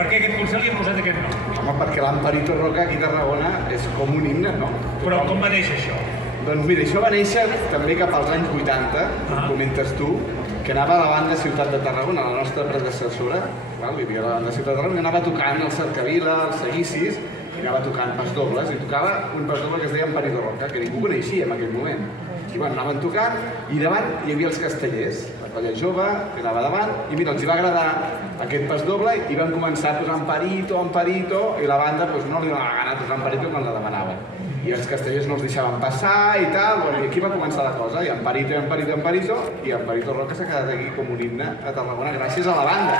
Per què aquest concert li ha posat aquest nom? Home, perquè l'Amparito Roca aquí a Tarragona és com un himne, no? Però com va néixer això? Doncs mira, això va néixer també cap als anys 80, com comentes tu, que anava a la banda Ciutat de Tarragona, la nostra predecessora, hi havia la banda Ciutat de Tarragona, anava tocant el Cercavila, els Seguicis, i anava tocant pasdobles, i tocava un pasdoble que es deia Amparito Roca, que ningú coneixia en aquell moment. I bueno, anaven tocant, i davant hi havia els castellers, colla jove, que anava davant, i mira, els va agradar aquest pas doble i van començar a posar en Parito, i la banda no li donava gana posar en Parito quan la demanaven. I els castellers no els deixaven passar i tal, i aquí va començar la cosa, i en Parito, i en Parito Roca s'ha quedat aquí com un himne a Tarragona gràcies a la banda.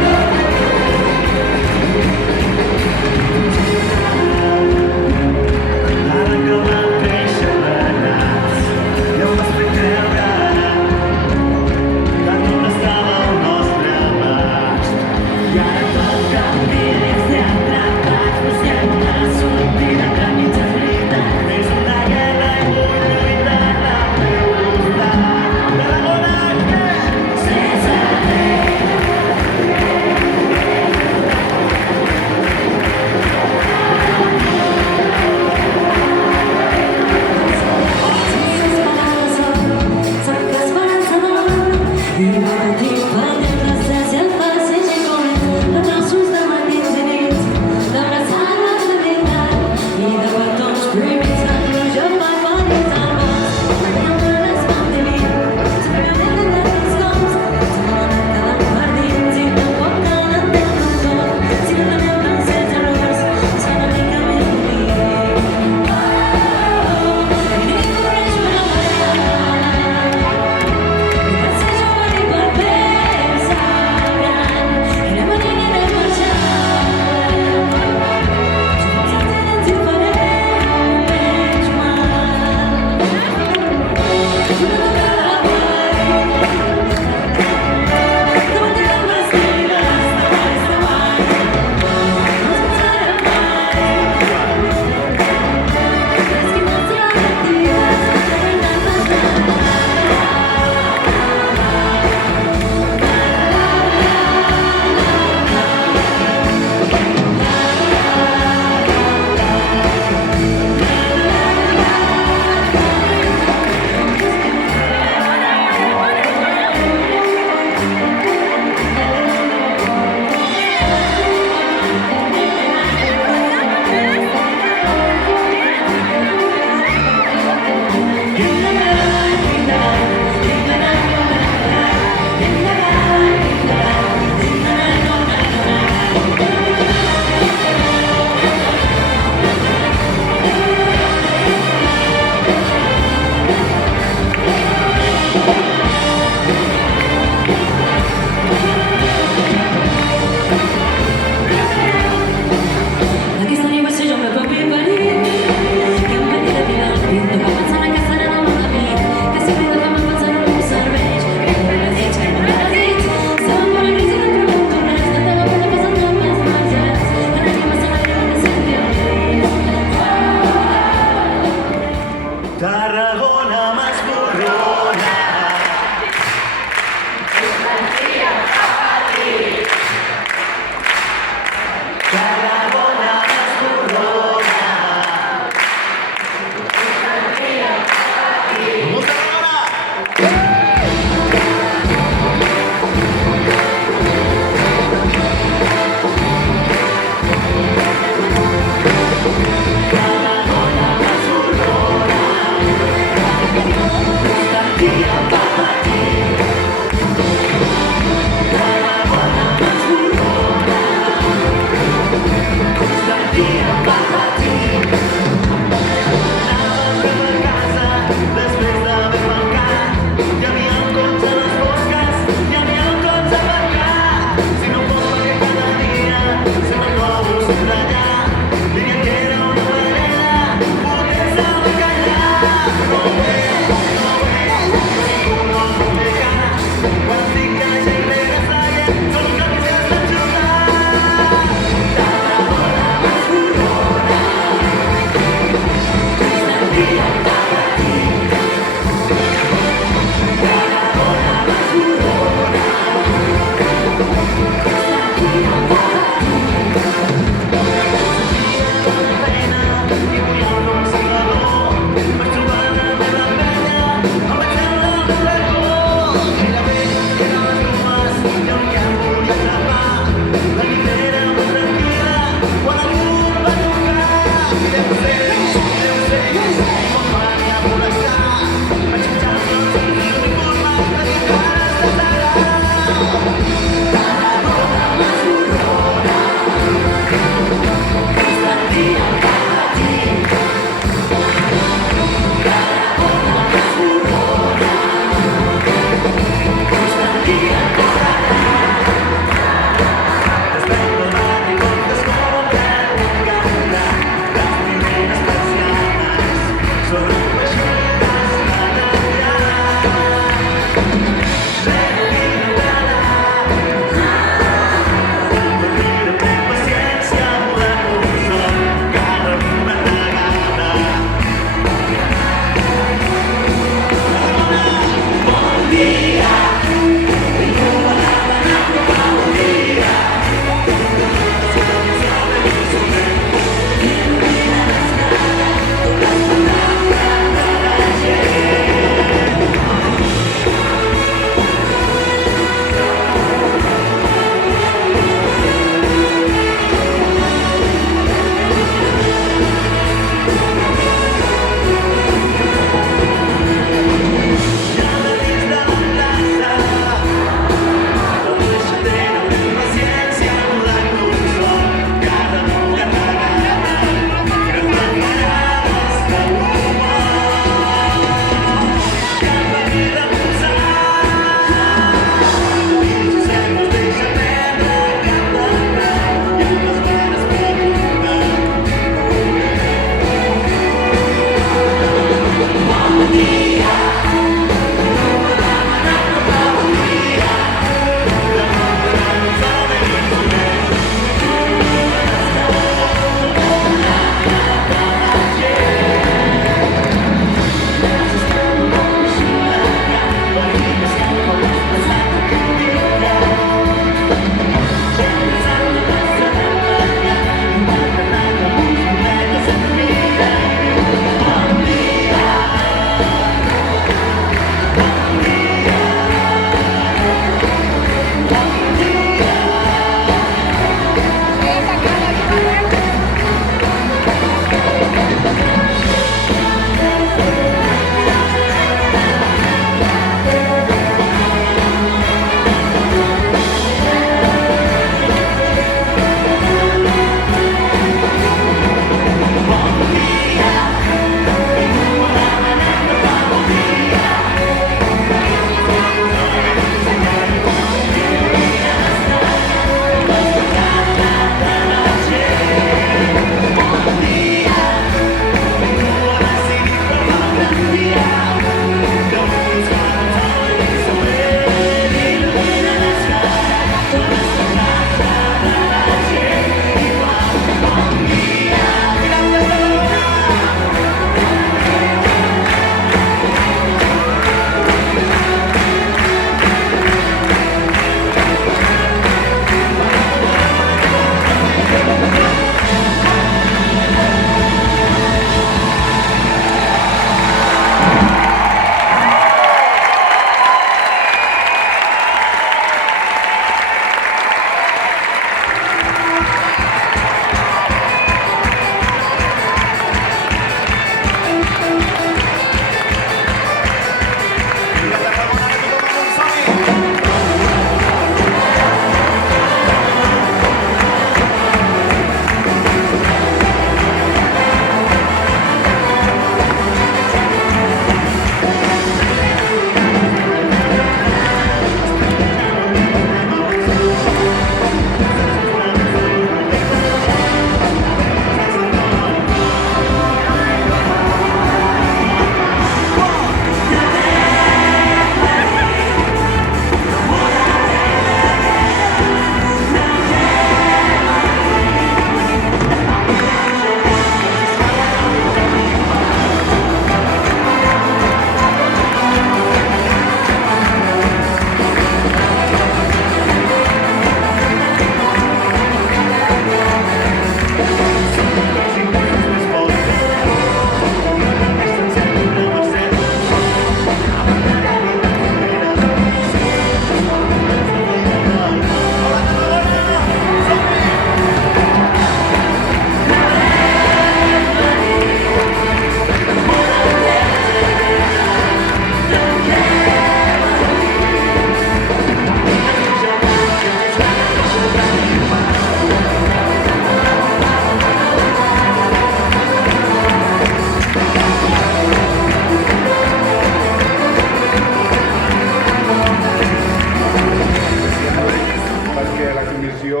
la comissió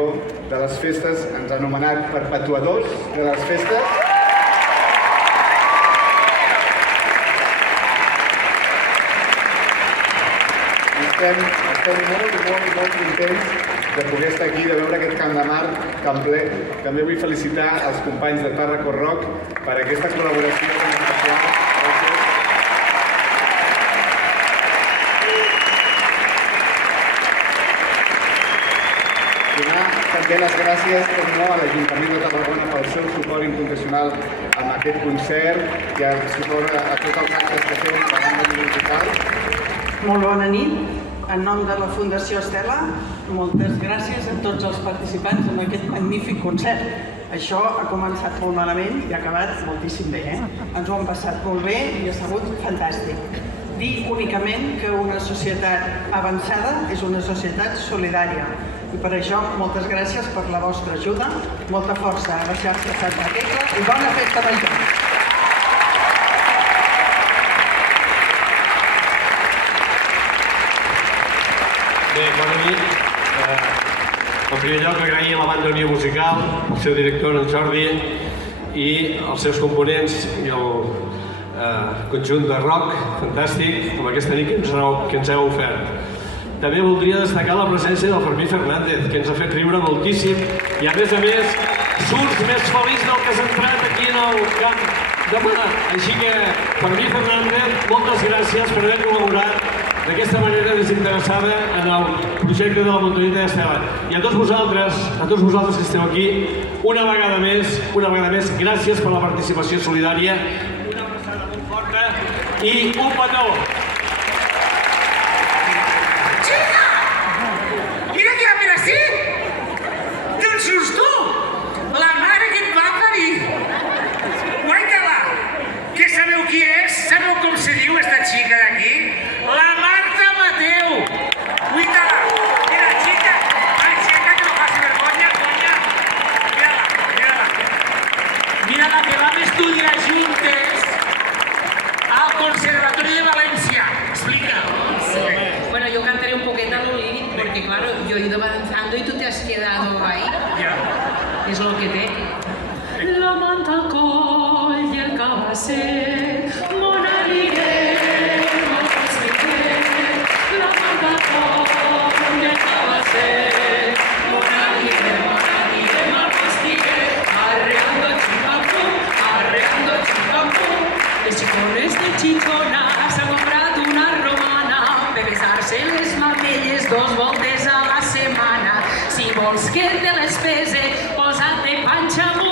de les festes ens ha anomenat perpetuadors de les festes. Estem molt contents de poder estar aquí, de veure aquest Camp de Mar tan ple. També vull felicitar els companys de Tàrraco Rock per aquesta col·laboració tan especial. Donar també les gràcies a l'Ajuntament de Tarragona pel seu suport incondicional amb aquest concert i el suport a tots els actes que fem de la banda musical. Molt bona nit. En nom de la Fundació Estela, moltes gràcies a tots els participants en aquest magnífic concert. Això ha començat molt malament i ha acabat moltíssim bé. Ens ho hem passat molt bé i ha sigut fantàstic. Dir únicament que una societat avançada és una societat solidària. I per això, moltes gràcies per la vostra ajuda, molta força a la xarxa Santa Tecla i bona festa major. Bé, bona nit. En primer lloc, agrair a la banda Unió Musical, el seu director, en Jordi, i els seus components i el conjunt de rock fantàstic com aquesta nit que ens heu ofert. També voldria destacar la presència del Fermí Fernández, que ens ha fet riure moltíssim i, a més, surts més feliç del que has entrat aquí en el Camp de Mar. Així que, Fermí Fernández, moltes gràcies per haver col·laborat d'aquesta manera desinteressada en el projecte de la Montañita d'Estela. I a tots vosaltres que esteu aquí, una vegada més, gràcies per la participació solidària, una abraçada molt forta i un petó! Chica! Mira que era així! Del susto! La mare que et va parir! Guaita-la! Que sabeu qui és? Sabeu com se diu esta xica d'aquí? La Marta Mateu! Guaita-la! Mira, xica! Aixeca, que no faci vergonya, conya! Mira-la! Mira-la, que vam estudiar juntes al Conservatorio de Valencia. Explica. Sí. Bueno, yo cantaré un poquito a lo líric porque, claro, yo he ido avanzando y tú te has quedado ahí. Ja. Es lo que té. La manta al coll i el cabasser, mon aniré, mon conseller. La manta al coll i el cabasser, mon aniré, mon conseller. Arreando chimpampum, los chicones de Chichona s'han comprat una romana per besar-se les mamelles 2 voltes a la setmana. Si vols que te les pese, posa't de panxa amunt.